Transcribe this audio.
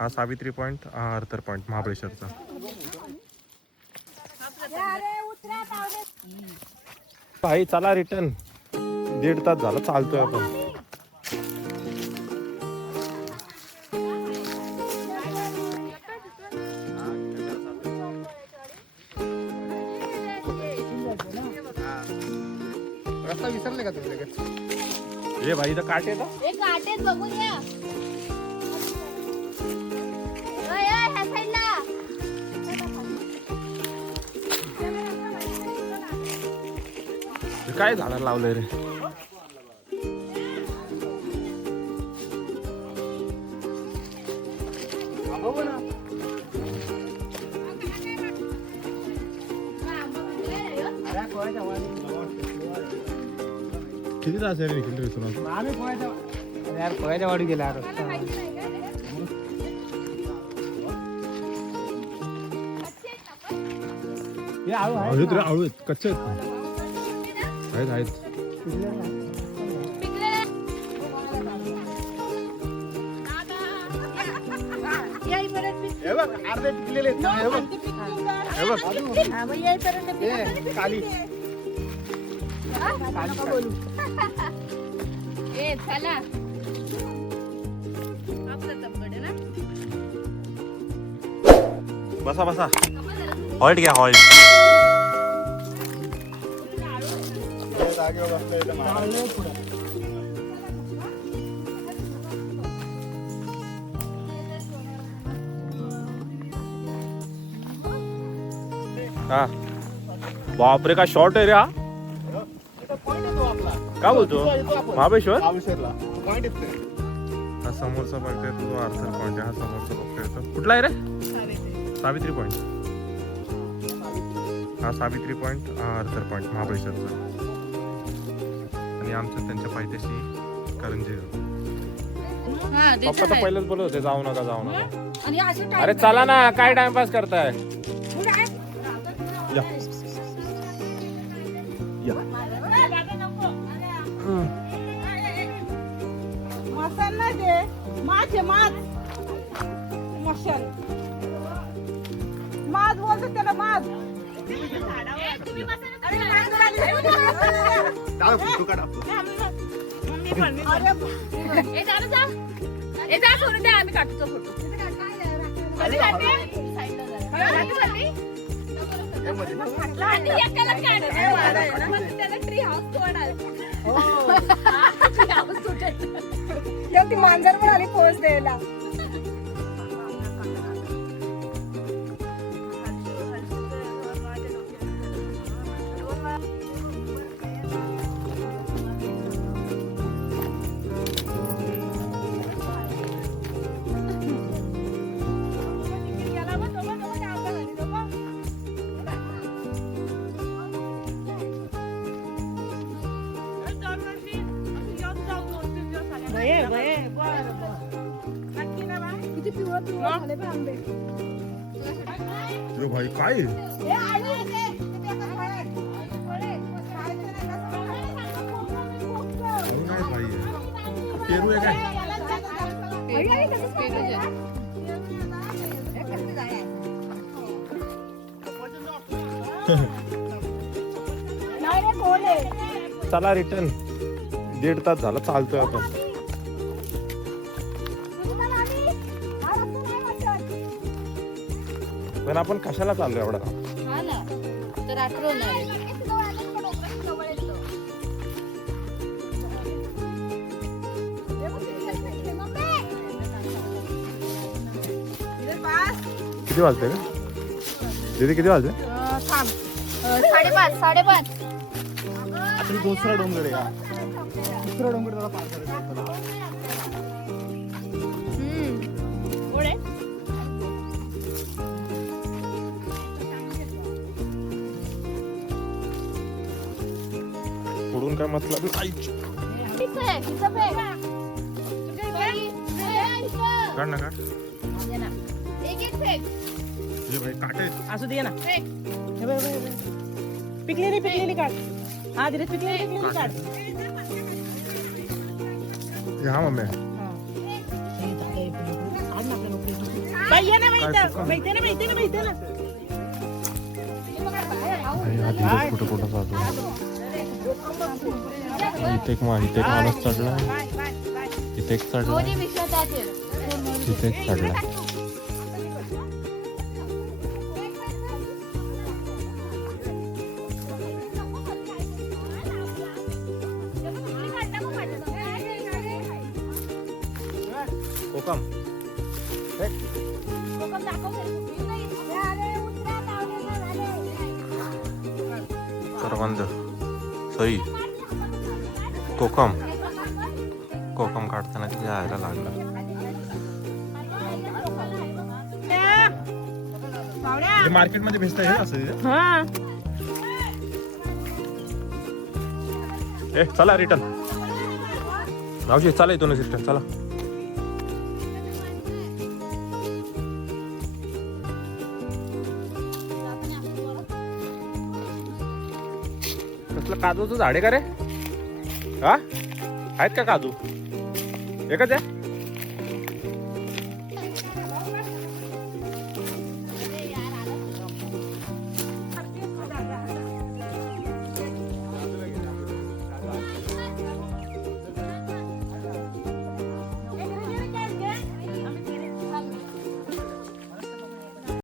हा सावित्री पॉईंट, हा Arthur point महाबळेश्वरचा. भाई चला रिटर्न. 1.5 तास झाला चालतोय आपण. रस्ता विसरले का तुम्ही लगेच? ए भाई इथं काटे ना, काटे बघून या. ह्या साईडला काय झाडाला लावलंय रे. बघू ना. किती तास आहे निखिल रे तुला? आम्ही पोहायच्या वाडी गेला रस्ता. हे आळू आहे आहेत रे, आळू आहेत, कच्चे आहेत. आहेत. हे बघ अर्धे पिकलेले आहेत. हे बघ हे बघ हे काली ए चला बसा बसा. हॉल्ट घ्या, हॉल्ट. जागेवर बसले इथं मावळे पुढे. हा बापरे काय शॉर्ट आहे रे हा. पॉइंट येतो आपला. काय बोलतो महाबळेश्वर? महाबळेश्वरला पॉइंट येतो. हा समोरचा पॉईंट आहे तो आर्थर पॉईंट आहे. हा समोरचा बघता येतो. कुठला आहे रे? सावित्री पॉईंट. हा सावित्री पॉईंट, हा आर्थर पॉईंट महाबळेश्वरचा. आणि आमचं त्यांच्या पायथ्याशी करंजे. पप्पा तर पहिलेच बोलत होते जाऊ नका जाऊ नका. अरे चला ना, काय टाइमपास करताय. या. या. मसाला दे. माझे माज मशाल माज बोलतो त्याला माज. तू काढ आपलं. आम्ही काढतो फोटो. ती मांजर पण आली पोच द्यायला. किती पिवळं पिवळं झाले बे आंबे. यो भाई काय आहे? अहो, नाही भाई पेरू आहे काय? चला रिटर्न. 1.5 तास झाला चालतोय आपण. पण आपण कशाला चाललोय एवढा? हा ना, तर आठवणार आहे. किती वाजते का दीदी? किती वाजते? 5:30. आपली दुसरा डोंगर आहे हा. दुसरा डोंगर जरा पार करायचा. पुढून काय मतलब नाही. काढ ना, काढ. हे भाई काटे आहेत. असू दे ना. पिकलेली काढ. हा धीरे पिकलेली काढ. हे हा मम्मी. काढ ना आपल्या बाई ये ना माहिती ना आणि कुठं कुठं जातो. इथे एक माणूस चढला, इथे एक चढला, दोन्ही विषय त्यात आहे. इथे एक चढला. कोकम करवंद, सई, कोकम काढताना ते जायला लागलं. मार्केटमध्ये भेटत आहे असं तिथे? हा ए चला रिटर्न. मावशी चला इथूनच रिटर्न चला. कसलं काजूचं झाड आहे का रे? हा आहेत का काजू? एकच आहे.